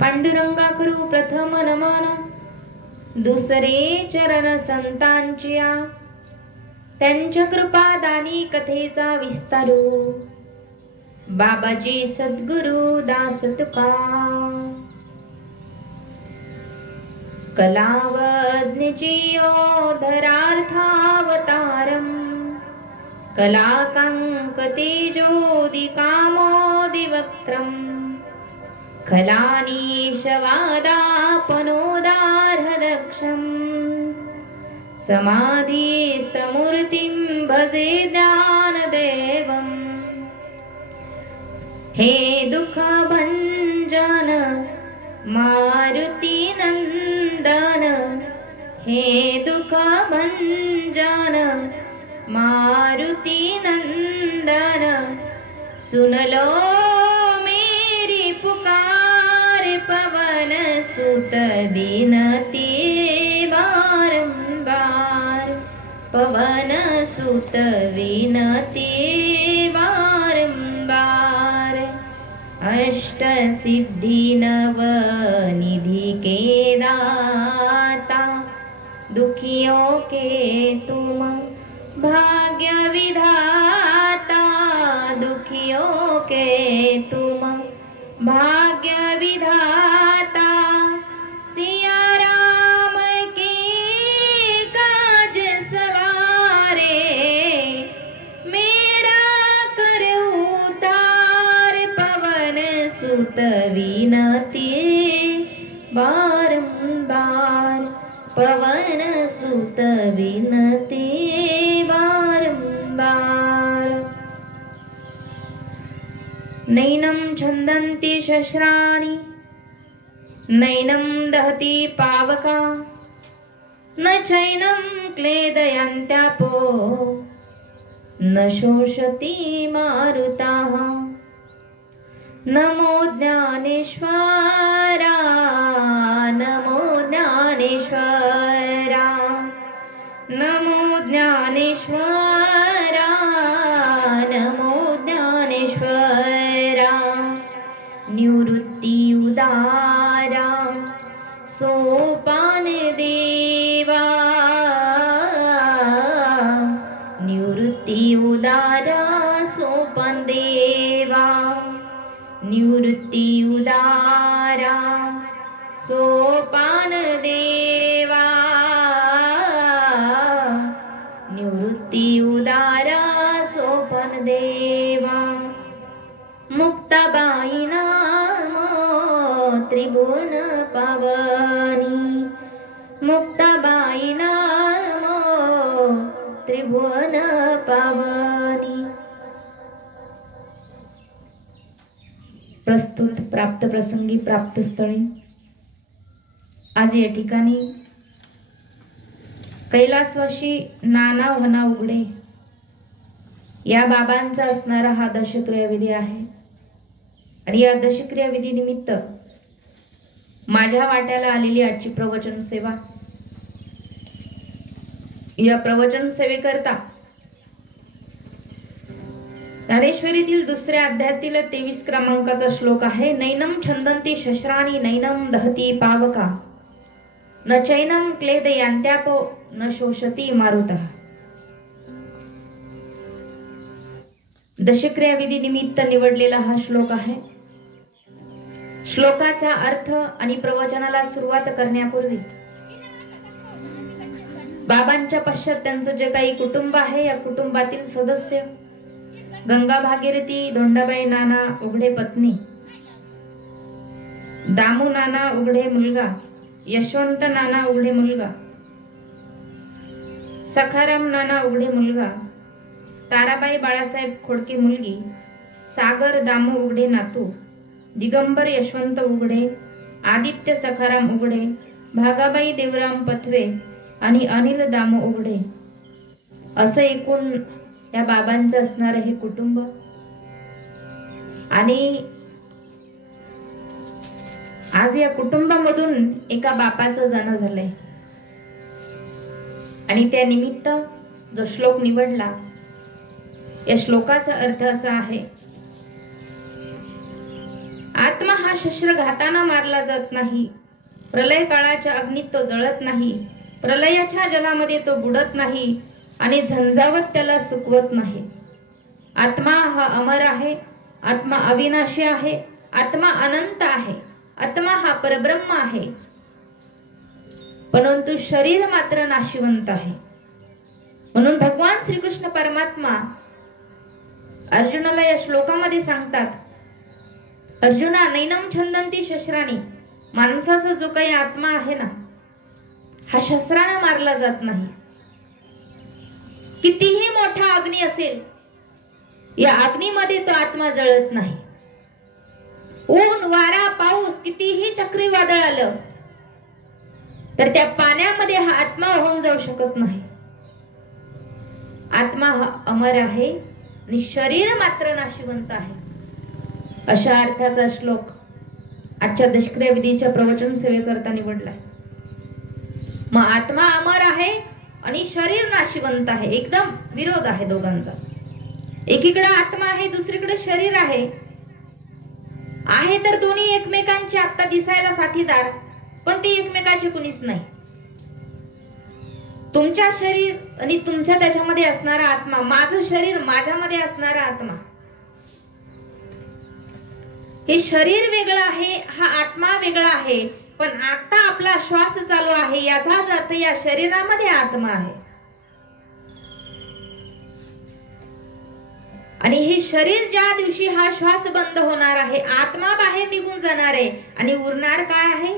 पांडुरंगा करू प्रथम नमन, दुसरे चरण संतांचिया, त्यांच्या कृपा दानी कथेचा विस्तारू, बाबाजी सद्गुरु दास तुका. कलावज्ञजियो धरार्थावतारम, कलाकांकतेजोदिकामोदिवक्त्रम, खलानीशवादापनोदार्हदक्षम्, समाधिस्तमूर्तिं भजे ज्ञानदेवम्. हे दुःखभञ्जन मारुती नंदन, हे दुःखभञ्जन मारुती नंदन, सुन लो मेरी पुकार, पवन सुत विनती बारंबार, पवन सुत विनती बारंबार. अष्ट सिद्धि नव निधि के दाता, दुखियों के तुम भाग्य विधाता, दुखियों के तुम भाग्य विधाता. सिया राम के काज सवारे, मेरा कर उद्धार, पवन सुत विनती बारंबार, पवन सुत विनती बारंबार. नैनं छन्दन्ति शस्त्राणि, नैनं दहति पावका, न चैनं क्लेदयन्त्यापो, न शोषति मारुताः. नमो ज्ञानेश्वरा, नमो ज्ञानेश्वरा, नमो ज्ञानेश्वरा, नमो ज्ञानेश्वरा. निवृत्ति उदारा सोपान देवा, निवृत्ति उदारा सोपान देवा, निवृत्ति उदारा सोपान देवा, निवृत्ति उदारा सोपान देवा. मुक्ताबाई नाम त्रिभुवन पावनी, मुक्ताबाई नाम त्रिभुवन पावनी. प्रस्तुत प्राप्त प्रसंगी प्राप्त स्थळी आज या ठिकाणी कैलासवासी नाना वना उघडे या बाबांचा असणारा हा दशक्रिया विधी आहे. आणि या दशक्रिया विधी निमित्त माझ्या वाट्याला आलेली आजची प्रवचन सेवा, या प्रवचन सेवेकरता ज्ञानेश्वरीतील दुसऱ्या अध्यायातील 23 क्रमांकाचा श्लोक आहे. नैनम छंदन्ति शस्त्राणि, नैनम दहति पावका, न चैनम क्लेदयन्त्यापो, न शोषति मारुतः. दशक्रिया विधी निमित्त निवडलेला हा श्लोक आहे. श्लोकाचा अर्थ आणि प्रवचनाला सुरुवात करण्यापूर्वी बाबांच्या पश्चात त्यांचं जे काही कुटुंब आहे, या कुटुंबातील सदस्य गंगा भागीरथी धोंडाबाई नाना उघडे पत्नी, दामू नाना उघडे मुलगा, यशवंत नाना उघडे मुलगा, सखाराम नाना उघडे मुलगा, ताराबाई बाळासाहेब खोडके मुलगी, सागर दामू उघडे नातू, दिगंबर यशवंत उघडे, आदित्य सखाराम उघडे, भागाबाई देवराम पथवे आणि अनिल दामू उघडे, असं एकूण या बाबांचं असणार हे कुटुंब. आणि आज या कुटुंबामधून एका बापाचं जाणं झालंय. आणि त्या निमित्त जो श्लोक निवडला, या श्लोकाचा अर्थ असा आहे. आत्मा हा शस्त्रघाताने मारला जात नाही, प्रलय काळाच्या अग्नीत तो जळत नाही, प्रलयाच्या जलामध्ये तो बुडत नाही आणि झंझावत त्याला सुकवत नाही. आत्मा हा अमर आहे, आत्मा अविनाशी आहे, आत्मा अनंत आहे, आत्मा हा परब्रह्म आहे. परंतु शरीर मात्र नाशिवंत आहे. म्हणून भगवान श्रीकृष्ण परमात्मा अर्जुनाला या श्लोकामध्ये सांगतात, अर्जुना नैनम छंदंती शस्त्राणी, माणसाचा जो काही आत्मा आहे ना, हा शस्त्राने मारला जात नाही. कितीही मोठा अग्नी असेल, या अग्नीमध्ये तो आत्मा जळत नाही. ऊन वारा पाऊस कितीही चक्रीवादळ आलं तर त्या पाण्यामध्ये हा आत्मा होऊन जाऊ शकत नाही. आत्मा हा अमर आहे आणि शरीर मात्र नाशिवंत आहे. अशा अर्थाचा श्लोक आजच्या दशक्रिया विधीच्या प्रवचन सेवेकरता निवडलाय. मग आत्मा अमर आहे आणि शरीर नाशिवंत आहे, एकदम विरोध आहे दोघांचा. एकीकडे आत्मा आहे, दुसरीकडे शरीर आहे. आहे तर दोन्ही एकमेकांचे आता दिसायला साथीदार, पण ते एकमेकाचे कुणीच नाही. तुमच्या शरीर आणि तुमच्या त्याच्यामध्ये असणारा आत्मा, माझं शरीर माझ्यामध्ये असणारा आत्मा, हे शरीर वेगळं आहे, हा आत्मा वेगळा आहे. पण आता आपला श्वास चालू आहे, याचाच अर्थ या शरीरामध्ये आत्मा आहे. आणि हे शरीर ज्या दिवशी हा श्वास बंद होणार आहे, आत्मा बाहेर निघून जाणार आहे आणि उरणार काय आहे?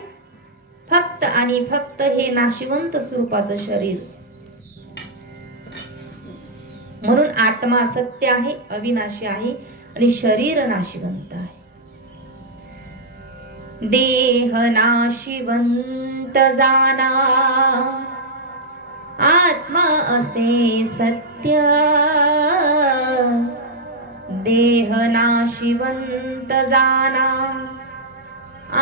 फक्त आणि फक्त हे नाशिवंत स्वरूपाचं शरीर. म्हणून आत्मा सत्य आहे, अविनाशी आहे आणि शरीर नाशिवंत आहे. देह नाशिवंत जाना, आत्मा असे सत्य. देह नाशिवंत जाना,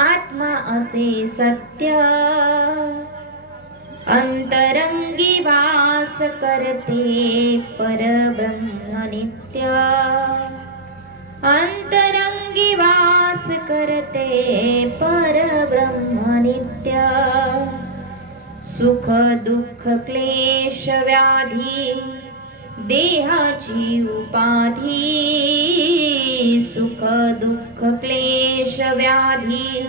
आत्मा असे सत्य. अंतरंगी वास करते परब्रह्म नित्य. अंतरंगी वास करते परब्रह्म नित्य. सुख दुःख क्लेश व्याधी देहाची उपाधी. सुख दुःख क्लेश व्याधी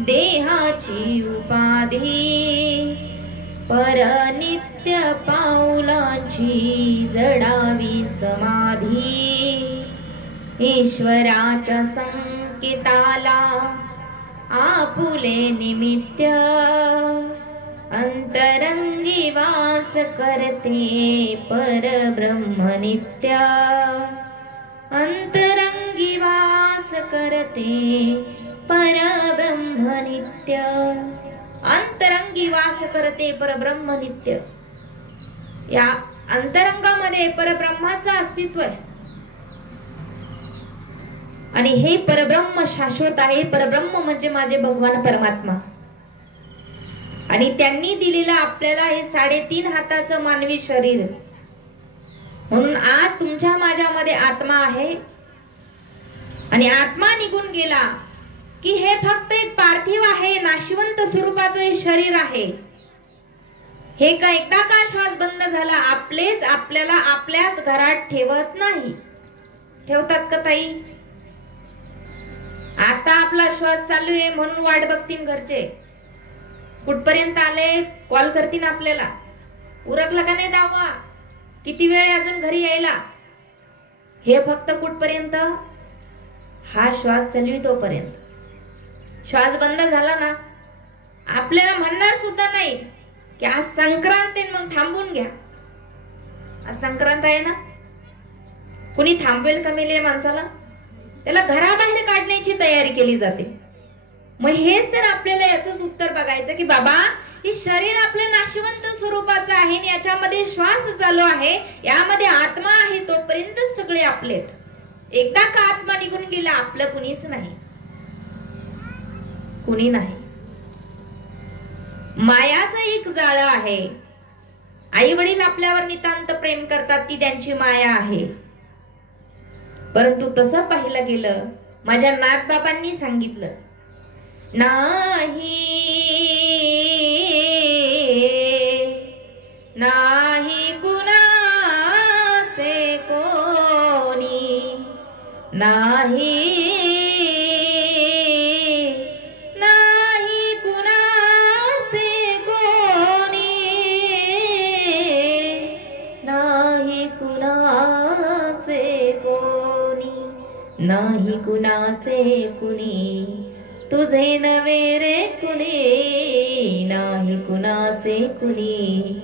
देहाची उपाधी. परनित्य पाऊलाची जडावी समाधी. ईश्वराच्या संकेताला आपुले निमित्त. अंतरंगी वास करते परब्रह्म नित्य. अंतरंगी वास करते परब्रह्म नित्य. अंतरंगी वास करते परब्रह्म नित्य. या अंतरंगामध्ये परब्रह्माचं अस्तित्व आहे आणि हे परब्रह्म शाश्वत आहे. परब्रह्म म्हणजे माझे भगवान परमात्मा. आणि त्यांनी दिलेलं आपल्याला हे 3.5 हाताचं मानवी शरीर. म्हणून आज तुमच्या माझ्यामध्ये आत्मा आहे आणि आत्मा निघून गेला की हे फक्त एक पार्थिव आहे, नाशिवंत स्वरूपाचं हे शरीर आहे. हे का एकदा का श्वास बंद झाला, आपलेच आपल्याला आपल्याच घरात ठेवत नाही. ठेवतात का ताई? आता आपला श्वास चालू आहे म्हणून वाट बघतील घरचे, कुठपर्यंत आले कॉल करतील आपल्याला, उरकला का नाही दावा, किती वेळ अजून घरी यायला. हे फक्त कुठपर्यंत? हा श्वास चालू तोपर्यंत. श्वास बंद झाला ना, आपल्याला म्हणणार सुद्धा नाही की आज संक्रांत आहे मग थांबून घ्या. आज संक्रांत आहे ना, कुणी थांबवेल का मेले माणसाला? त्याला घराबाहेर काढण्याची तयारी केली जाते. मग हेच तर आपल्याला याचंच उत्तर बघायचं की बाबा हे शरीर आपलं नाशिवंत स्वरूपाचं आहे आणि याच्यामध्ये श्वास चालू आहे, यामध्ये आत्मा आहे, तोपर्यंत सगळे आपलेत. एकदा का आत्मा निघून गेला आपलं कुणीच नाही, कुणी नाही. मायाचं एक जाळं आहे. आई वडील आपल्यावर नितांत प्रेम करतात, ती त्यांची माया आहे. परंतु तसं पाहिलं गेलं माझ्या नाथबाबांनी सांगितलं, नाही नाही कुणाचे कोणी, नाही नाही कुणाचे कोणी, नाही कुणाचे कोणी, नाही कुणाचे कुणी, तुझे नवे रे कुणी, नाही कुणाचे कुणी,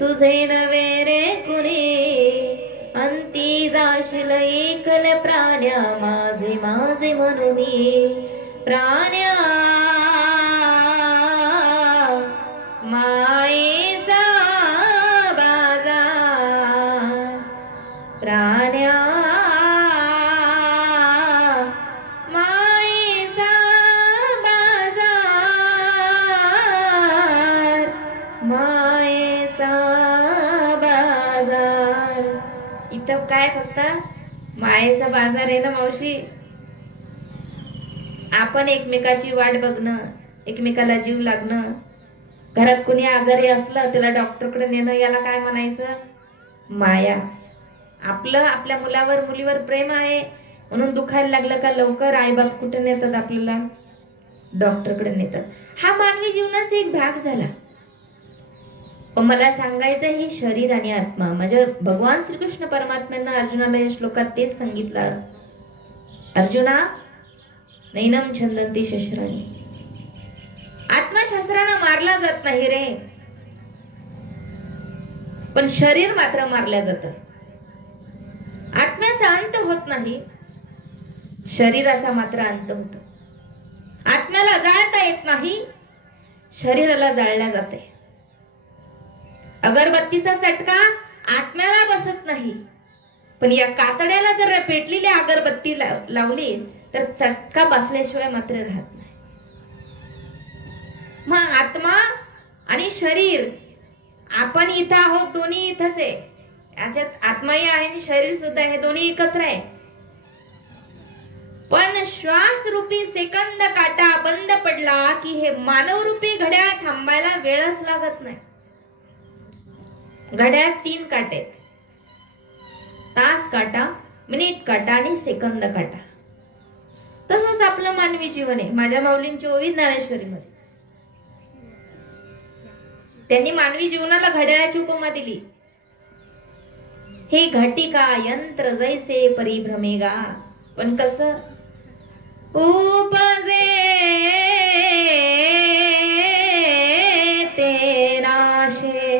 तुझे नवे रे कुणी, अंती जाशील एकल प्राण्या माझे माझे म्हणूनी, प्राण्या मायेचा बाजार, प्राण्या मायेचा बाजार, मायेचा बाजार. इथं काय फक्त मायेचा बाजार आहे ना मावशी. आपण एकमेकाची वाट बघणं, एकमेकाला जीव लागणं, घरात कोणी आजारी असलं त्याला डॉक्टरकडे नेणं, याला काय म्हणायचं? माया. आपलं आपल्या मुलावर मुलीवर प्रेम आहे म्हणून दुखायला लागलं का लवकर आईबाप कुठे नेतात? आपल्याला डॉक्टरकडे नेतात. हा मानवी जीवनाचा एक भाग झाला. पण मला सांगायचं हे शरीर आणि आत्मा. माझ्या भगवान श्रीकृष्ण परमात्म्यांना अर्जुनाला या श्लोकात तेच सांगितलं, अर्जुना नैनम छंदंती शस्त्राणी. आत्मा शस्त्रानं मारला जात नाही रे, पण शरीर मात्र मारल्या जात. आत्म्याचा अंत होत नाही, शरीराचा मात्र अंत होतो. आत्म्याला जाळता येत नाही, शरीराला जाळल्या जाते. अगरबत्तीचा चटका आत्म्याला बसत नाही, पण या कातड्याला जर पेटलेली अगरबत्ती लावली तर चटका बसल्याशिवाय मात्र राहत नाही. मग आत्मा आणि शरीर, आपण इथं आहोत, दोन्ही इथंच आहे. याच्यात आत्माही आहे आणि शरीर सुद्धा, हे दोन्ही एकत्र आहे. पण श्वास रूपी सेकंद काटा बंद पडला की हे मानव रूपी घड्याळ थांबायला वेळच लागत नाही. घड्याळ 3 काटे, तास काटा, मिनिट काटा आणि सेकंद काटा. तसंच आपलं मानवी जीवन आहे. माझ्या माऊलींची ओवी ज्ञानेश्वरी मध्ये त्यांनी मानवी जीवनाला घड्याळाची उपमा दिली. हे घटिका यंत्र जैसे परिभ्रमेगा. पण कसं? उपजे ते नाशे,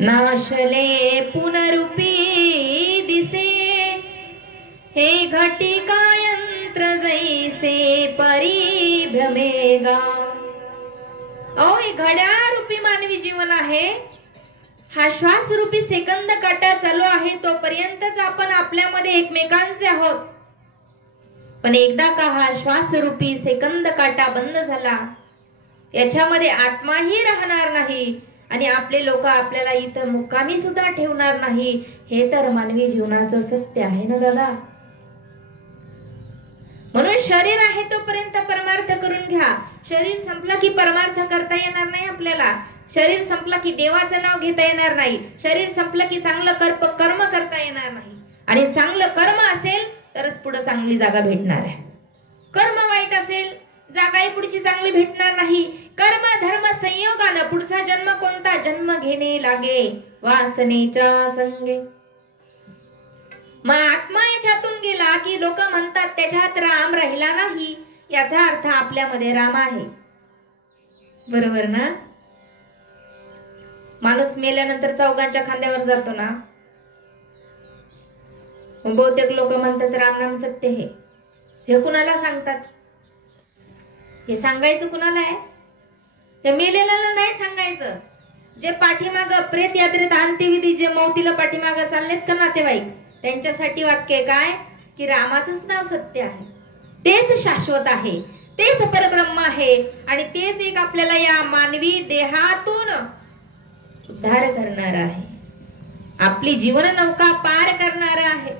नाशले पुनरुपी दिसे. हे घटिका यंत्र जैसे परिभ्रमेगा. अहो, हे घड्याळ रूपी मानवी जीवन आहे. हा श्वास रूपी सेकंद काटा चालू आहे तोपर्यंतच आपण आपल्यामध्ये एकमेकांचे आहोत. पण एकदा का हा श्वास रूपी सेकंद काटा बंद झाला, याच्यामध्ये आत्माही राहणार नाही आणि आपले लोक आपल्याला इथं मुक्कामी सुद्धा ठेवणार नाही. हे तर मानवी जीवनाचं सत्य आहे ना दादा. म्हणून शरीर आहे तोपर्यंत परमार्थ करून घ्या. शरीर संपला की परमार्थ करता येणार नाही आपल्याला. शरीर संपला की देवाचं नाव घेता येणार नाही. शरीर संपलं की चांगलं कर्म करता येणार नाही. आणि चांगलं कर्म असेल तरच पुढे चांगली जागा भेटणार आहे. कर्म वाईट असेल, जागाही पुढची चांगली भेटणार नाही. कर्म धर्म संयोगानं पुढचा जन्म कोणता? जन्म घेणे लागे वासनेच्या संगे. मग आत्मा याच्यातून गेला की लोक म्हणतात त्याच्यात राम राहिला नाही. याचा अर्थ आपल्यामध्ये राम आहे. बरोबर ना? माणूस मेल्यानंतर चौघांच्या खांद्यावर जातो ना. बहुतेक लोक म्हणतात रामनाम सत्य आहे. हे कुणाला सांगतात? हे सांगायचं कुणाला आहे? हे मेलेल्याला नाही सांगायचं. जे पाठीमाग प्रेत यात्रेत अंत्यविधी जे मौतीला पाठीमाग चाललेत का नातेवाईक, त्यांच्यासाठी वाक्य काय की रामाचंच नाव सत्य आहे, तेच शाश्वत आहे, तेच परब्रह्म आहे आणि तेच एक आपल्याला या मानवी देहातून उद्धार करणार आहे, आपली जीवन नौका पार करणार आहे.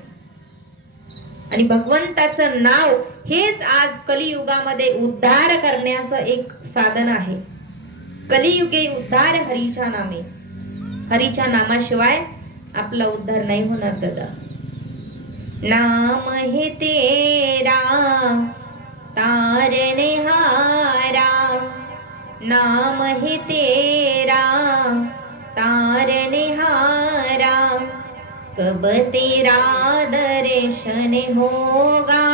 आणि भगवंताचं नाव हेच आज कलियुगामध्ये उद्धार करण्याचं एक साधन आहे. कलियुगे उद्धार हरीच्या नामे. हरीच्या नामाशिवाय आपला उद्धार नाही होणार दादा. नाम हे तेरा तारनहारा, नाम हे तेरा तारनहारा, कब तेरा दर्शन होगा,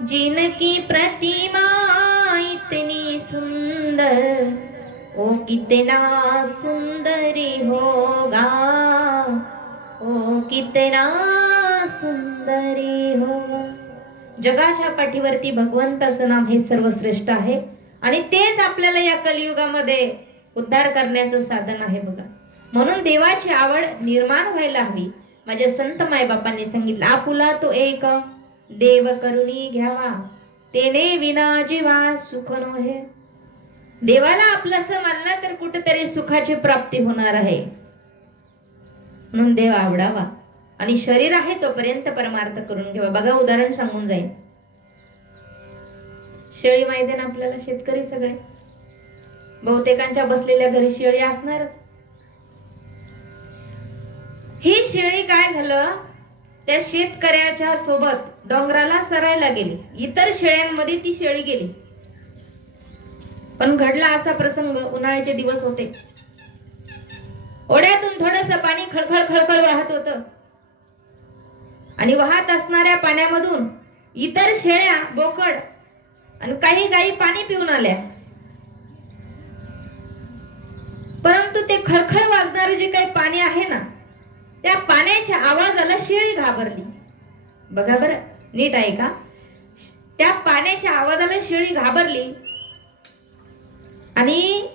जिनकी प्रतिमा इतनी सुंदर, ओ कितना सुंदरी होगा, ओ कितना सुंदरी होगा. जगाच्या पाठीवरती भगवंताचं नाम हे सर्वश्रेष्ठ आहे आणि तेच आपल्याला या कलियुगामध्ये उद्धार करण्याचं साधन आहे बघा. म्हणून देवाची आवड निर्माण व्हायला हवी. माझ्या संत मायबापांनी सांगितलं, आपुला तो एक देव करुणी घ्यावा, तेने विना जीवा सुख नोहे. देवाला आपलंसं मानलं तर कुठेतरी सुखाची प्राप्ती होणार आहे. म्हणून देव आवडावा आणि शरीर आहे तोपर्यंत परमार्थ करून घ्यावा. बघा उदाहरण सांगून जाईल. शेळी माहिती ना आपल्याला, शेतकरी सगळे बहुतेकांच्या बसलेल्या घरी शेळी असणारच. ही शेळी काय झालं, त्या शेतकऱ्याच्या सोबत डोंगराला चरायला गेली. इतर शेळ्यांमध्ये ती शेळी गेली. पण घडला असा प्रसंग, उन्हाळ्याचे दिवस होते. ओढ्यातून थोडस पाणी खळखळ खळखळ वाहत होतं आणि वाहत असणाऱ्या पाण्यामधून इतर शेळ्या, बोकड आणि काही गायी पाणी पिऊन आल्या. परंतु ते खळखळ वाजणारे जे काही पाणी आहे ना, त्या पाण्याच्या आवाजाला शेळी घाबरली. बघा बरं नीट आहे का, त्या पाण्याच्या आवाजाला शेळी घाबरली आणि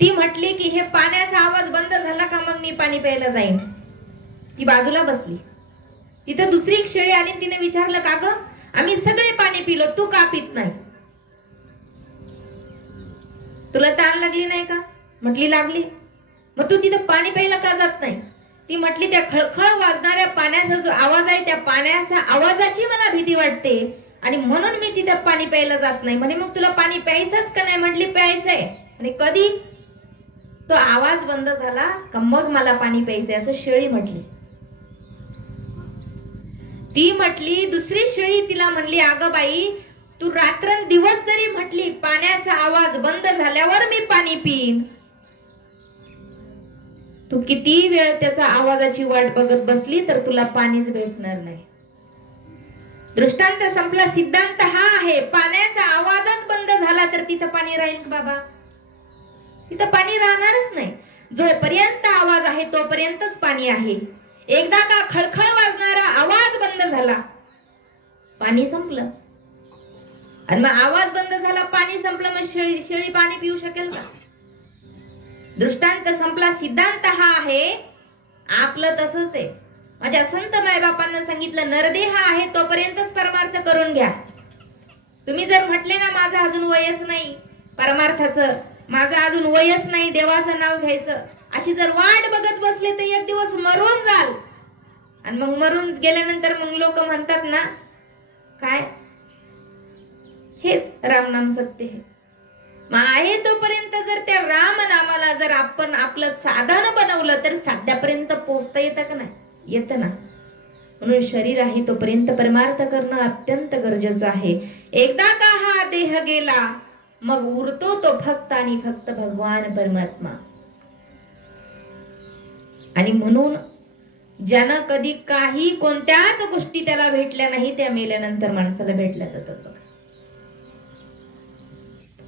ती म्हटली की हे पाण्याचा आवाज बंद झाला का मग मी पाणी प्यायला जाईन. ती बाजूला बसली. तिथं दुसरी एक शेळी आली, तिने विचारलं, का ग आम्ही सगळे पाणी पिलो, तू का पित नाही, तुला तहान लागली नाही का. म्हटली लागली. मग तू तिथं पाणी प्यायला का जात नाही. ती म्हटली, त्या खळखळ वाजणाऱ्या पाण्याचा जो आवाज आहे, त्या पाण्याच्या आवाजाची मला भीती वाटते आणि म्हणून मी तिथं पाणी प्यायला जात नाही. म्हणे मग तुला पाणी प्यायचंच का नाही. म्हटली प्यायचंय. आणि कधी तो आवाज बंद झाला का मग मला पाणी प्यायचंय, असं शेळी म्हटली. ती म्हटली, दुसरी शेळी तिला म्हणली, अगं बाई तू रात्रंदिवस जरी म्हटली पाण्याचा आवाज बंद झाल्यावर मी पाणी पिईन, तू किती वेळ त्याचा आवाजाची वाट बघत बसली तर तुला पाणीच भेटणार नाही. दृष्टांत संपला. सिद्धांत हा आहे, पाण्याचा आवाजच बंद झाला तर तिथं पाणी राहील बाबा, तिथं पाणी राहणारच नाही. जोपर्यंत आवाज आहे तोपर्यंतच पाणी आहे. एकदा का खळखळ वाजणारा आवाज बंद झाला, पाणी संपलं. आणि मग आवाज बंद झाला, पाणी संपलं, मग शेळी पाणी पिऊ शकेल का. दृष्टांत संपला. सिद्धांत हा आहे, आपलं तसंच आहे. माझ्या संत मायबापांना सांगितलं, नरदेह आहे तोपर्यंतच परमार्थ करून घ्या. तुम्ही जर म्हटले ना माझं अजून वयच नाही परमार्थाचं, माझं अजून वयच नाही देवाचं नाव घ्यायचं, अशी जर वाट बघत बसले तर एक दिवस मरून जाल. आणि मग मरून गेल्यानंतर मग लोक म्हणतात ना, काय हेच रामनाम सत्य आहे. मग आहे तोपर्यंत जर त्या राम नामाला जर आपण आपलं साधन बनवलं तर साध्यापर्यंत पोहोचता येतं का नाही, येतं ना. म्हणून शरीर आहे तोपर्यंत परमार्थ करणं अत्यंत गरजेचं आहे. एकदा का हा देह गेला मग उरतो तो फक्त आणि फक्त भगवान परमात्मा. आणि म्हणून ज्यानं कधी काही कोणत्याच गोष्टी त्याला भेटल्या नाही त्या मेल्यानंतर माणसाला भेटल्या जातात.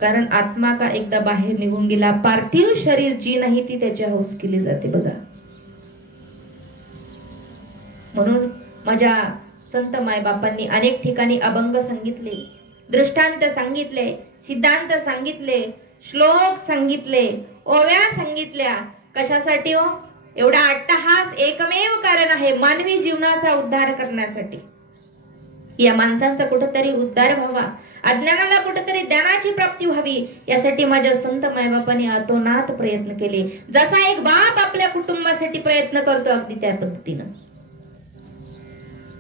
कारण आत्मा का एकदा बाहेर निघून गेला, पार्थिव शरीर जी नाही ती त्याची हौस केली जाते बघा. म्हणून माझ्या संत मायबापांनी अनेक ठिकाणी अभंग सांगितले, दृष्टांत सांगितले, सिद्धांत सांगितले, श्लोक सांगितले, ओव्या सांगितल्या. कशासाठी हो. एवढा अट्टहास एकमेव कारण आहे मानवी जीवनाचा उद्धार करण्यासाठी. या माणसांचा कुठेतरी उद्धार व्हावा, अज्ञानाला कुठेतरी ज्ञानाची प्राप्ती व्हावी, यासाठी माझ्या संत मायबापांनी अतोनात प्रयत्न केले. जसा एक बाप आपल्या कुटुंबासाठी प्रयत्न करतो अगदी त्या पद्धतीनं.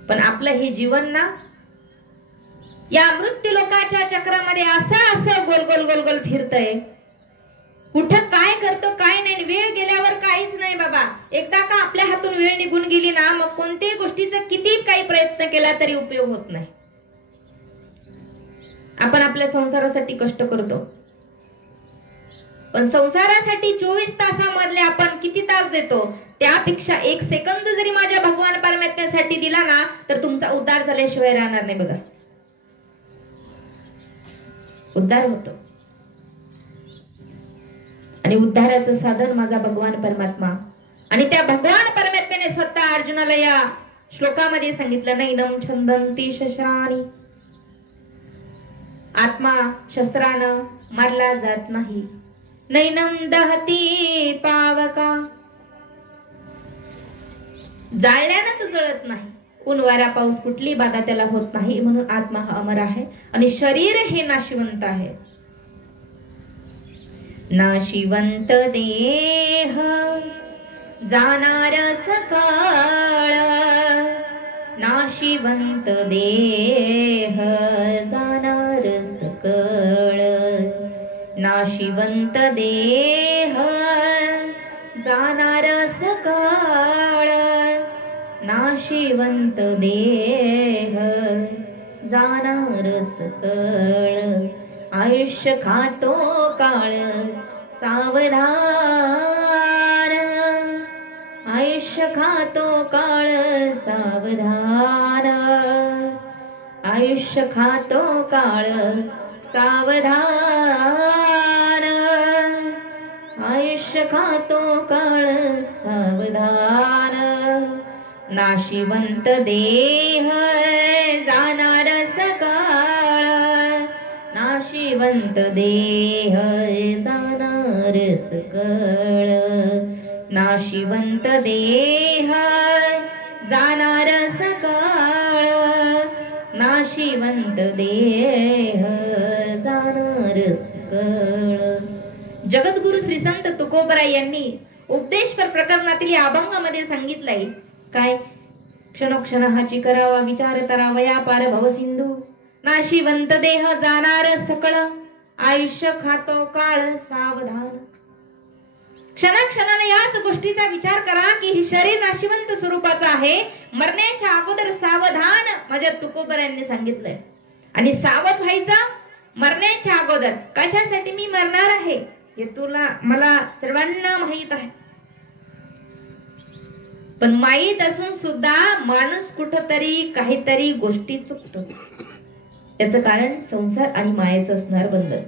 पण आपलं हे जीवन ना या मृत्यू लोकाच्या चक्रामध्ये असं गोल गोल गोल गोल फिरतय. कुठं काय करतो काय नाही, वेळ गेल्यावर काहीच नाही बाबा. एकदा का आपल्या हातून वेळ निघून गेली ना, मग कोणत्याही गोष्टीचा किती काही प्रयत्न केला तरी उपयोग होत नाही. आपण आपल्या संसारासाठी कष्ट करतो, पण संसारासाठी 24 तासामधले आपण किती तास देतो, त्यापेक्षा 1 सेकंद जरी माझ्या भगवान परमात्म्यासाठी दिला ना, तर तुमचा उद्धार झाल्याशिवाय राहणार नाही बघा. उद्धार होतो आणि उद्धाराचं साधन माझा भगवान परमात्मा. आणि त्या भगवान परमात्म्याने स्वतः अर्जुनाला या श्लोकामध्ये सांगितलं, नैनम छंदंती शस्त्राणी. आत्मा शस्त्रानं मारला जात नाही. नैनम दहती पावका. जाळल्यानं तो जळत नाही. ऊन वारा पाऊस कुठली बाधा त्याला होत नाही. म्हणून आत्मा हा अमर आहे आणि शरीर हे नाशिवंत आहे. नाशिवंत देह जाणार सकाळ. नाशिवंत देह जाणार सकळ. नाशिवंत देह जाणार सकाळ. नाशिवंत देह जाणार सकळ. आयुष्य खातो काळ सावधान. आयुष्य खातो काळ सावधान. आयुष्य खातो काळ सावधान. आयुष्य खातो काळ सावधान. नाशिवंत देह जाणार सकाळ. नाशिवंत देह जाणार सकळ. नाशिवंत देह जाणार सकाळ. नाशिवंत देह जाणार सकळ. जगद्गुरु श्री संत तुकोबराय यांनी उपदेशपर प्रकरणातील या अभंगामध्ये सांगितलंय काय, क्षणोक्षणाची करावा विचार तरावया पार भवसिंधू. नाशिवंत देह जाणार सकळ. आयुष्य खातो काळ सावधान. क्षणाक्षणाने याच गोष्टीचा विचार करा की हे शरीर नाशिवंत स्वरूपाचं आहे. मरण्याच्या अगोदर सावधान माझ्या तुकोबरायांनी सांगितलंय. आणि सावध व्हायचं मरण्याच्या अगोदर. कशासाठी मी मरणार आहे हे तुला मला सर्वांना माहित आहे. पण माहित असून सुद्धा माणूस कुठतरी काहीतरी गोष्टी चुकतो. याचं कारण संसार आणि मायेचं असणार बंधन.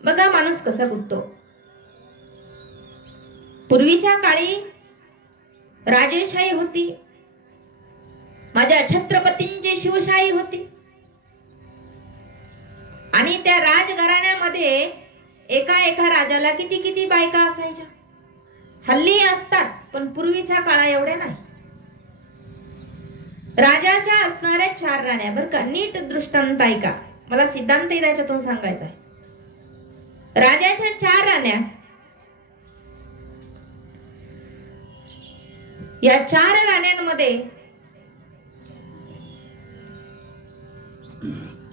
बघा माणूस कसा गुंततो. पूर्वीच्या काळी राजेशाही होती, माझ्या छत्रपतींची शिवशाही होती. आणि त्या राजघराण्यामध्ये एका राजाला किती किती बायका असायच्या. हल्ली असतात पण पूर्वीच्या काळा एवढ्या नाही. राजाच्या असणाऱ्या 4 राण्या. बरं का, नीट दृष्टांत ऐका, मला सिद्धांत त्याच्यातून सांगायचा आहे. राजाच्या 4 राण्या. या 4 राण्यांमध्ये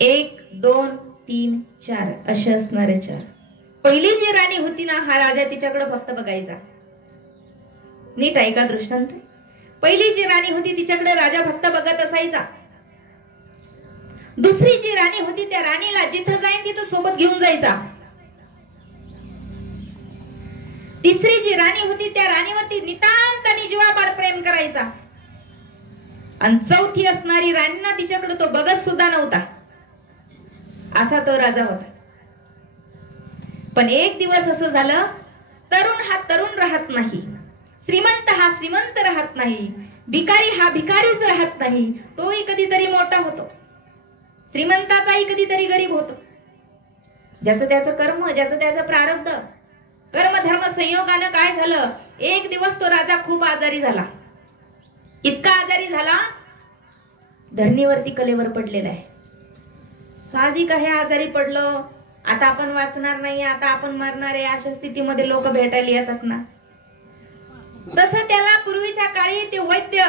1 2 3 4 असे असणारे 4. पहिली जी राणी होती ना, हा राजा तिच्याकडे फक्त बघायचा. नीट ऐका दृष्टांत. पहिली जी राणी होती तिच्याकडे राजा फक्त बघत असायचा. दुसरी जी राणी होती त्या राणीला जिथं जाईन तिथं सोबत घेऊन जायचा. तिसरी जी राणी होती त्या राणीवरती नितांत आणि जीवापाड प्रेम करायचा. आणि चौथी असणारी राणींना तिच्याकडे तो बघत सुद्धा नव्हता. असा तो राजा होता. पण एक दिवस असं झालं, तरुण हा तरुण राहत नाही, श्रीमंत हा श्रीमंत राहत नाही, भिकारी हा भिकारीच राहत नाही. तोही कधीतरी मोठा होतो, श्रीमंताचाही कधीतरी गरीब होतो. ज्याचं त्याचं कर्म, ज्याचं त्याचं प्रारब्ध, कर्म धर्म संयोगानं काय झालं, एक दिवस तो राजा खूप आजारी झाला. इतका आजारी झाला, धरणीवरती कलेवर पडलेला आहे. साहजिक आहे, आजारी पडलो, आता आपण वाचणार नाही, आता आपण मरणार आहे, अशा स्थितीमध्ये लोक भेटायला येतात ना. तसं त्याला पूर्वीच्या काळी ते वैद्य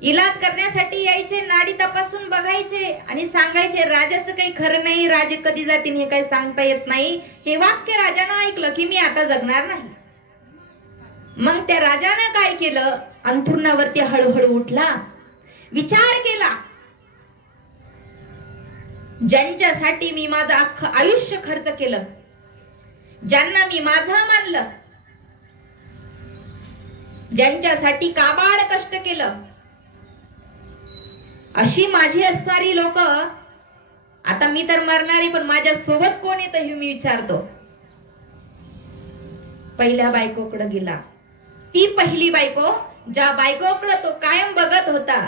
इलाज करण्यासाठी यायचे, नाडी तपासून बघायचे आणि सांगायचे राजाचं काही खरं नाही, राजे कधी जातील हे काही सांगता येत नाही. हे वाक्य राजानं ऐकलं की मी आता जगणार नाही. मग त्या राजानं काय केलं, अंथरुणावरती हळूहळू उठला, विचार केला, ज्यांच्यासाठी मी माझं अख्खं आयुष्य खर्च केलं, ज्यांना मी माझं मानलं, ज्यांच्यासाठी काबाड कष्ट केलं, अशी माझी असणारी लोक, आता मी तर मरणारी पण माझ्या सोबत कोण येतं हे मी विचारतो. पहिल्या बायकोकडे गेला. ती पहिली बायको, ज्या बायकोकडे तो कायम बघत होता,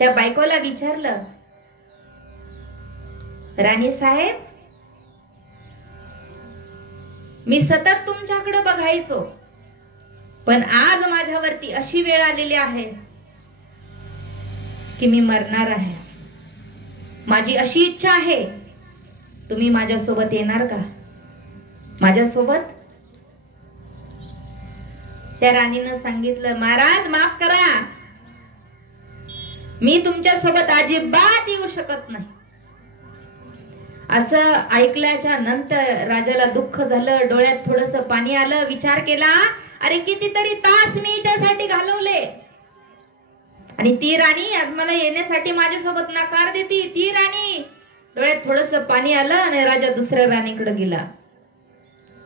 त्या बायकोला विचारलं, राणी साहेब, मी सतत तुमच्याकडे बघायचो, पण आज माझ्यावरती अशी वेळ आलेली आहे की मी मरणार आहे. माझी अशी इच्छा आहे, तुम्ही माझ्यासोबत येणार का? माझ्यासोबत? त्या राणीनं सांगितलं, महाराज माफ करा, मी तुमच्या सोबत अजिबात येऊ शकत नाही. असं ऐकल्याच्या नंतर राजाला दुःख झालं, डोळ्यात थोडस पाणी आलं, विचार केला, अरे कितीतरी तास मी हिच्यासाठी घालवले आणि ती राणी आज मला येण्यासाठी माझ्यासोबत नकार देती. ती राणी, डोळ्यात थोडस पाणी आलं आणि राजा दुसऱ्या राणीकडे गेला.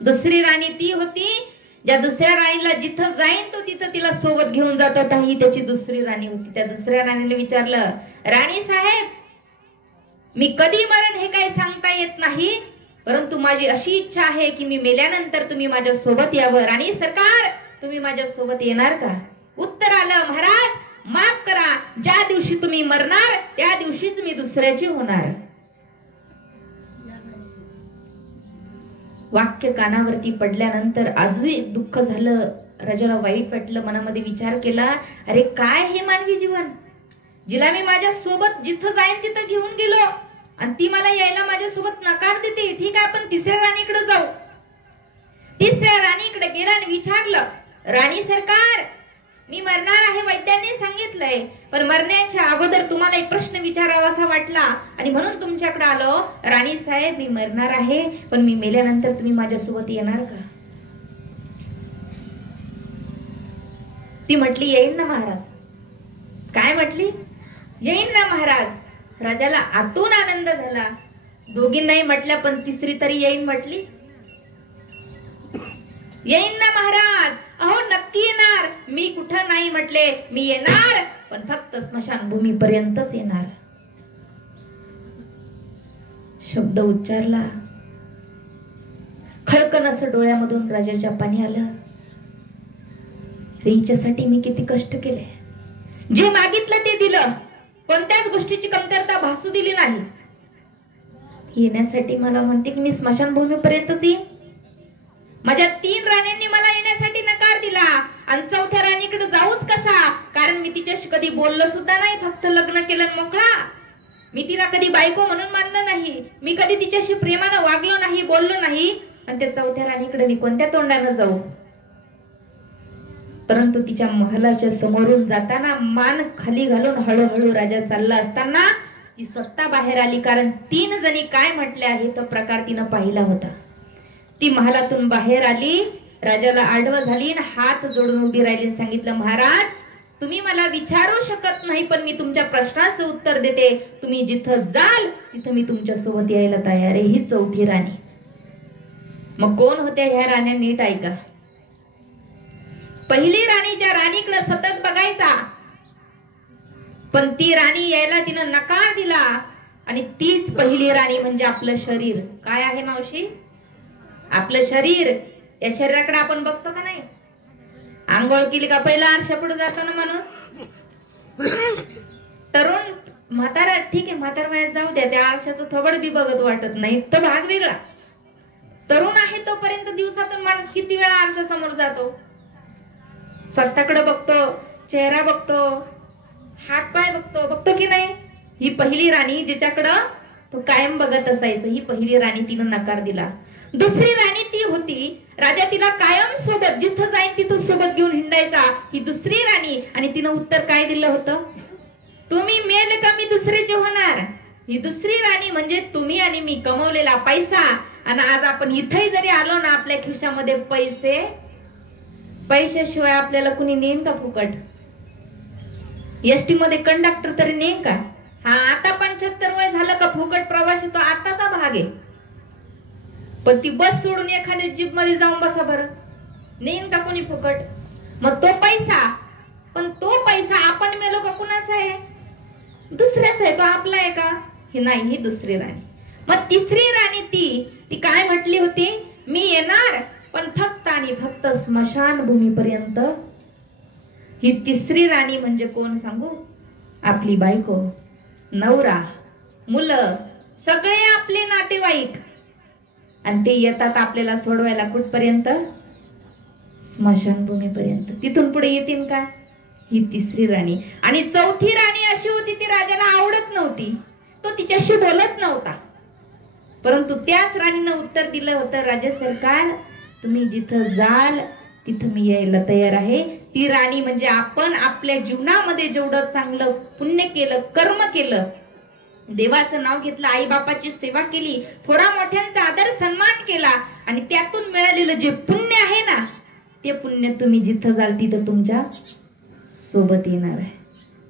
दुसरी राणी ती होती ज्या दुसऱ्या राणीला जिथं जाईन तो तिथं तिला सोबत घेऊन जात होता, ही त्याची दुसरी राणी होती. त्या दुसऱ्या राणीला विचारलं, राणी साहेब, मी कधी मरण हे काही सांगता येत नाही, परंतु माझी अशी इच्छा आहे की मी मेल्यानंतर तुम्ही माझ्या सोबत यावं. राणी सरकार, तुम्ही माझ्या सोबत येणार का? उत्तर आलं, महाराज माफ करा, ज्या दिवशी तुम्ही मरणार त्या दिवशीच मी दुसऱ्याची होणार. वाक्य कानावरती पडल्यानंतर अजूनही दुःख झालं, राजाला वाईट वाटलं, मनामध्ये विचार केला, अरे काय हे मानवी जीवन, जिला मी माझ्या सोबत जिथं जाईन तिथं घेऊन गेलो आणि ती मला यायला माझ्या सोबत नकार देते. ठीक आहे, आपण तिसऱ्या राणीकडे जाऊ. तिसऱ्या राणीकडे गेला आणि विचारलं, राणी सरकार, मी मरणार आहे, वैद्यांनी सांगितलंय, पण मरण्याच्या अगोदर तुम्हाला एक प्रश्न विचारावासा वाटला आणि म्हणून तुमच्याकडे आलो. राणी साहेब, मी मरणार आहे, पण मी मेल्यानंतर तुम्ही माझ्यासोबत येणार का? ती म्हटली, येईन ना महाराज. काय म्हटली? येईन ना महाराज. राजाला आतून आनंद झाला. दोघींनाही म्हटल्या, पण तिसरी तरी येईन म्हटली. येईन ना महाराज, अहो नक्की येणार. मी कुठं नाही म्हटले, मी येणार, पण फक्त स्मशानभूमी पर्यंतच येणार. शब्द उच्चारला, खळकन असं डोळ्यामधून राजाच्या पाणी आलं. हिच्यासाठी मी किती कष्ट केले, जे मागितलं ते दिलं, कोणत्याच गोष्टीची कमतरता भासू दिली नाही. येण्यासाठी मला म्हणते की मी स्मशानभूमी पर्यंतच येईन. माझ्या 3 राण्यांनी मला येण्यासाठी नकार दिला आणि चौथ्या राणीकडे जाऊच कसा, कारण मी तिच्याशी कधी बोललो सुद्धा नाही, फक्त लग्न केलं मोकळा. मी तिला कधी बायको म्हणून मानलं नाही, मी कधी तिच्याशी प्रेमानं वागलो नाही, बोललो नाही, आणि त्या चौथ्या राणीकडे मी कोणत्या तोंडानं जाऊ? परंतु तिच्या महलाच्या समोरून जाताना मान खाली घालून हळूहळू राजा चालला असताना ती स्वतः बाहेर आली, कारण 3 जणी काय म्हटले आहे तो प्रकार तिनं पाहिला होता. ती महालातून बाहेर आली, राजाला आडवं झाली, हात जोडून उभी राहिली, सांगितलं, महाराज तुम्ही मला विचारू शकत नाही, पण मी तुमच्या प्रश्नाचं उत्तर देते. तुम्ही जिथं जाल तिथं मी तुमच्या सोबत यायला तयार आहे. ही चौथी राणी. मग कोण होत्या ह्या राण्या? नीट ऐका. पहिली राणी ज्या राणीकडे सतत बघायचा, पण ती राणी यायला तिनं नकार दिला, आणि तीच पहिली राणी म्हणजे आपलं शरीर. काय आहे मावशी? आपलं शरीर. या शरीराकडे आपण बघतो का नाही? आंघोळ केली का पहिला आरशापुढे जातो ना माणूस. तरुण म्हातारा, ठीक आहे म्हातार वयात जाऊ द्या, त्या आरशाचं थोबड बी बघत वाटत नाही, तो भाग वेगळा. तरुण आहे तोपर्यंत दिवसातून माणूस किती वेळा आरशासमोर जातो, स्वतःकडे बघतो, चेहरा बघतो, हात पाय बघतो की नाही? ही पहिली राणी जिच्याकडं तो कायम बघत असायचं. ही पहिली राणी, तिनं नकार दिला. दुसरी राणी ती होती, राजा तिला कायम सोबत, जिथं जाईल तिथं सोबत घेऊन हिंडायचा. ही दुसरी राणी, आणि तिनं उत्तर काय दिलं होतं? तुम्ही मेल का मी दुसरीचे होणार. ही दुसरी राणी म्हणजे तुम्ही आणि मी कमवलेला पैसा. आणि आज आपण इथेही जरी आलो ना, आपल्या खिशामध्ये पैशाशिवाय आपल्याला कुणी नेईन का फुकट? एसटी मध्ये कंडक्टर तरी नेईन का? हा, आता 75 वय झालं का फुकट प्रवासी तो आताचा भाग आहे. पण ती बस सोडून एखाद्या जीप मध्ये जाऊन बसा बरं, नेईन का कोणी फुकट? मग तो पैसा, पण तो पैसा आपण मेलो का कुणाचा आहे? दुसऱ्याचा आहे. तो आपला आहे का? ही नाही, ही दुसरी राणी. मग तिसरी राणी ती काय म्हटली होती? मी येणार, पण फक्त आणि फक्त स्मशानभूमीपर्यंत. ही तिसरी राणी म्हणजे कोण सांगू? आपली बायको, नवरा, मुलं, सगळे आपले नातेवाईक. आणि ते येतात आपल्याला सोडवायला कुठपर्यंत? स्मशानभूमीपर्यंत. तिथून पुढे येतील का? ही तिसरी राणी. आणि चौथी राणी अशी होती, ती राजाला आवडत नव्हती, तो तिच्याशी बोलत नव्हता. परंतु त्याच राणीनं उत्तर दिलं होतं, राजा सरकार, तुम्ही जिथं जाल तिथं मी यायला तयार आहे. ती राणी म्हणजे आपण आपल्या जीवनामध्ये जेवढं चांगलं पुण्य केलं, कर्म केलं, देवाचं नाव घेतलं, आई बापाची सेवा केली, थोडा मोठ्यांचा आदर सन्मान केला, आणि त्यातून मिळालेलं जे पुण्य आहे ना, ते पुण्य तुम्ही जिथं जाल तिथं तुमच्या सोबत येणार आहे.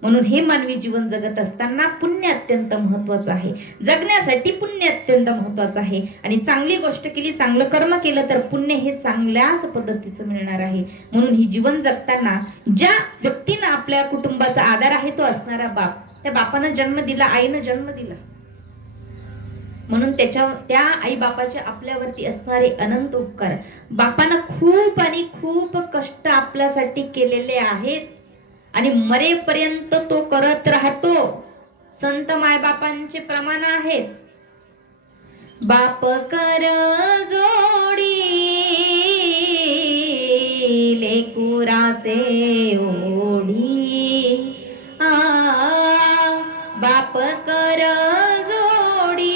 म्हणून हे मानवी जीवन जगत असताना पुण्य अत्यंत महत्वाचं आहे. जगण्यासाठी पुण्य अत्यंत महत्वाचं आहे. आणि चांगली गोष्ट केली, चांगलं कर्म केलं तर पुण्य हे चांगल्याच पद्धतीचं मिळणार आहे. म्हणून ही जीवन जगताना ज्या व्यक्तीनं आपल्या कुटुंबाचा आधार आहे तो असणारा बाप, त्या बापानं जन्म दिला, आईनं जन्म दिला, म्हणून त्या आई बापाचे आपल्यावरती असणारे अनंत उपकार. बापानं खूप आणि खूप कष्ट आपल्यासाठी केलेले आहेत, आणि मरेपर्यंत तो करत राहतो. संत मायबापांचे प्रमाण आहेत. बाप कर जोडी लेकुराचे ओढी, बाप कर जोडी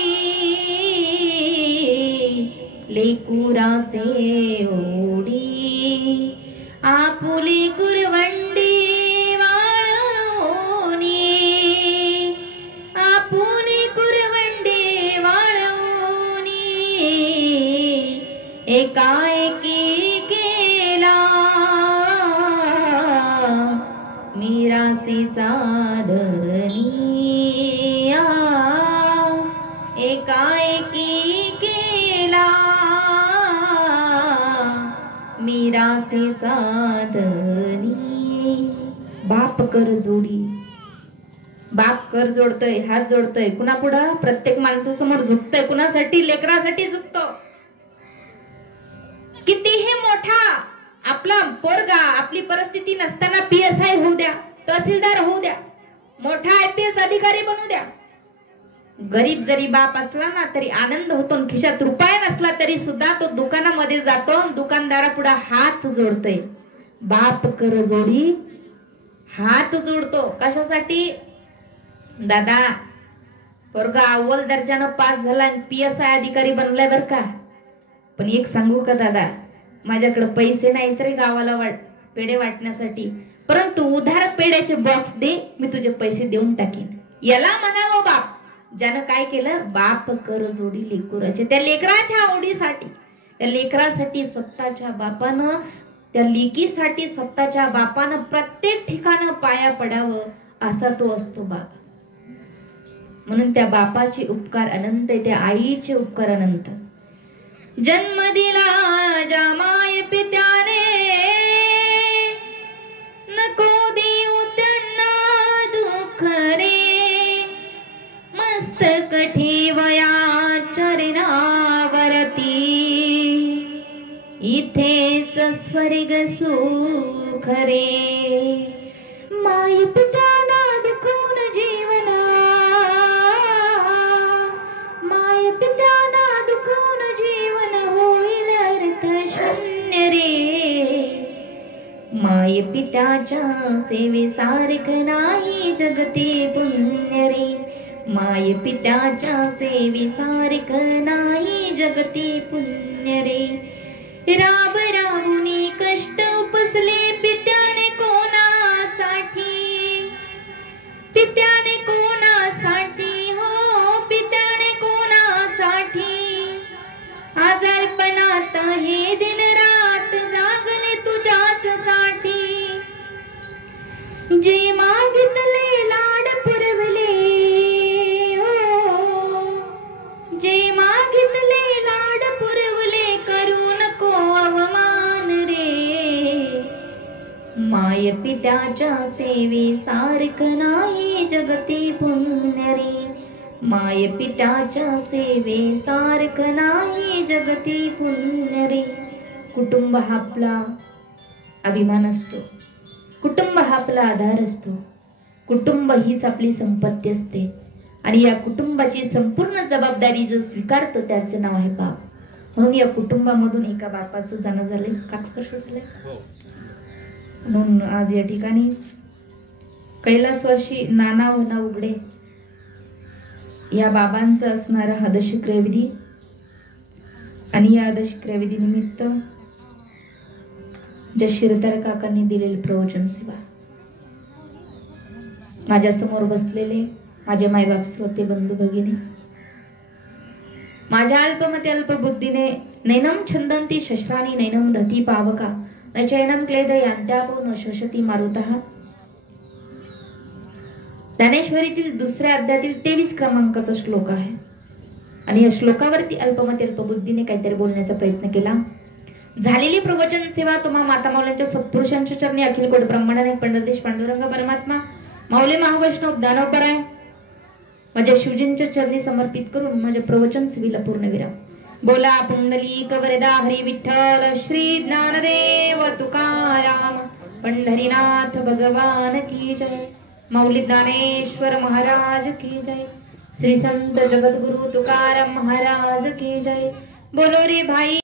लेकुराचे ओढी, आपुली कुरवंडी एकाएकी केला मीरासी साधनी, एकाएकी केला मीरासी साधनी. बाप कर जोडी. बाप कर जोडतोय, हात जोडतोय कुणापुढं? प्रत्येक माणसासमोर झुकतोय. कुणासाठी? लेकरासाठी झुकतो. कितीही मोठा आपला पोरगा, आपली परिस्थिती नसताना PSI होऊ द्या, तहसीलदार होऊ द्या, मोठा IPS अधिकारी बनू द्या, गरीब जरी बाप असला ना तरी आनंद होतो. खिशात रुपया नसला तरी सुद्धा तो दुकानामध्ये जातो, दुकानदारापुढे हात जोडतोय. बाप कर जोडी, हात जोडतो. कशासाठी? दादा, पोरगा अव्वल दर्जानं पास झाला आणि PSI अधिकारी बनलाय बर का, पण एक सांगू का दादा, माझ्याकडे पैसे नाही तरी गावाला पेढे वाटण्यासाठी, परंतु उधार पेढ्याचे बॉक्स दे, मी तुझे पैसे देऊन टाकेन. याला म्हणावं बाप, ज्यानं काय केलं? बाप कर जोडी लेकराचे. त्या लेकराच्या आवडीसाठी, त्या लेकरासाठी स्वतःच्या बापानं, त्या लेकीसाठी स्वतःच्या बापानं प्रत्येक ठिकाणी पाया पडावं, असा तो असतो बाप. म्हणून त्या बापाचे उपकार अनंत, त्या आईचे उपकार अनंत. जन्म दिला ज्या माय पित्याने, नको देऊ त्यांना दुःख रे, मस्तक ठेवया चरणावरती, इथेच स्वर्ग सुख रे. माय पित्याला दुखून जीवना, माय पित्याला दुखून जीवन होईल अर्थ शून्य रे. माय पित्याच्या सेवेसारखं नाही जगते पुण्य रे. माय पित्याच्या सेवी सारख नाही जगती पुण्य रे। राब राबुनी कष्ट उपसले पित्याने कोणासाठी, पित्याने कोणासाठी, हो पित्याने कोणासाठी। आजारपणात हे दिन रात जागले तुझ्याच साठी। जे मागितले लाड पुरवले, हो जे मागितले लाड पुरवले, करू नको अवमान रे। माय पित्याच्या सेवे सारख नाही जगती पुण्य रे। माय पित्याच्या सेवे सारख नाही जगती पुण्य रे। कुटुंब हा आपला अभिमान असतो, कुटुंब हा आपला आधार असतो, कुटुंब हीच आपली संपत्ती असते आणि या कुटुंबाची संपूर्ण जबाबदारी जो स्वीकारतो त्याचं नाव आहे बाप। म्हणून या कुटुंबामधून एका बापाचं जाणं झालंय, 5 वर्ष झाले। म्हणून आज या ठिकाणी कैलासवासी नाना उघडे या बाबांचा असणारा हा दशक्रियाविधी आणि या दशक्रियाविधी निमित्त ज्या शिरदार काकांनी दिलेली प्रवचन सेवा, माझ्या समोर बसलेले माझे मायबाप श्रोते बंधू भगिनी, माझ्या अल्पमते अल्पबुद्धीने नैनम छंदंती शस्त्राणी नैनम दती पावका न चैनम क्लेदयांत्यापो न शोषती मारुतः। ज्ञानेश्वरीतील 2ऱ्या अध्यायातील 23 क्रमांकाचा श्लोक आहे आणि या श्लोकावरती अल्पमते अल्पबुद्धीने काहीतरी बोलण्याचा प्रयत्न केला। झालेली प्रवचन सेवा तुम्हा माता मौल्यांच्या सत्पुरुषांच्या चरणी अखिल कोट ब्रह्मांड पंढरदेश पांडुरंग परमात्मा माऊली महावैष्णव ज्ञानोबराय माझ्या शिवजींच्या चरणी समर्पित करून माझ्या प्रवचन सेवेला पूर्णविराम। बोला पुंडलिक वरदा हरी विठ्ठल श्री ज्ञानदेव तुकाराम पंढरीनाथ भगवान की जय। माऊली ज्ञानेश्वर महाराज की जय। श्री संत जगद्गुरु तुकाराम महाराज की जय। बोलो रे भाई।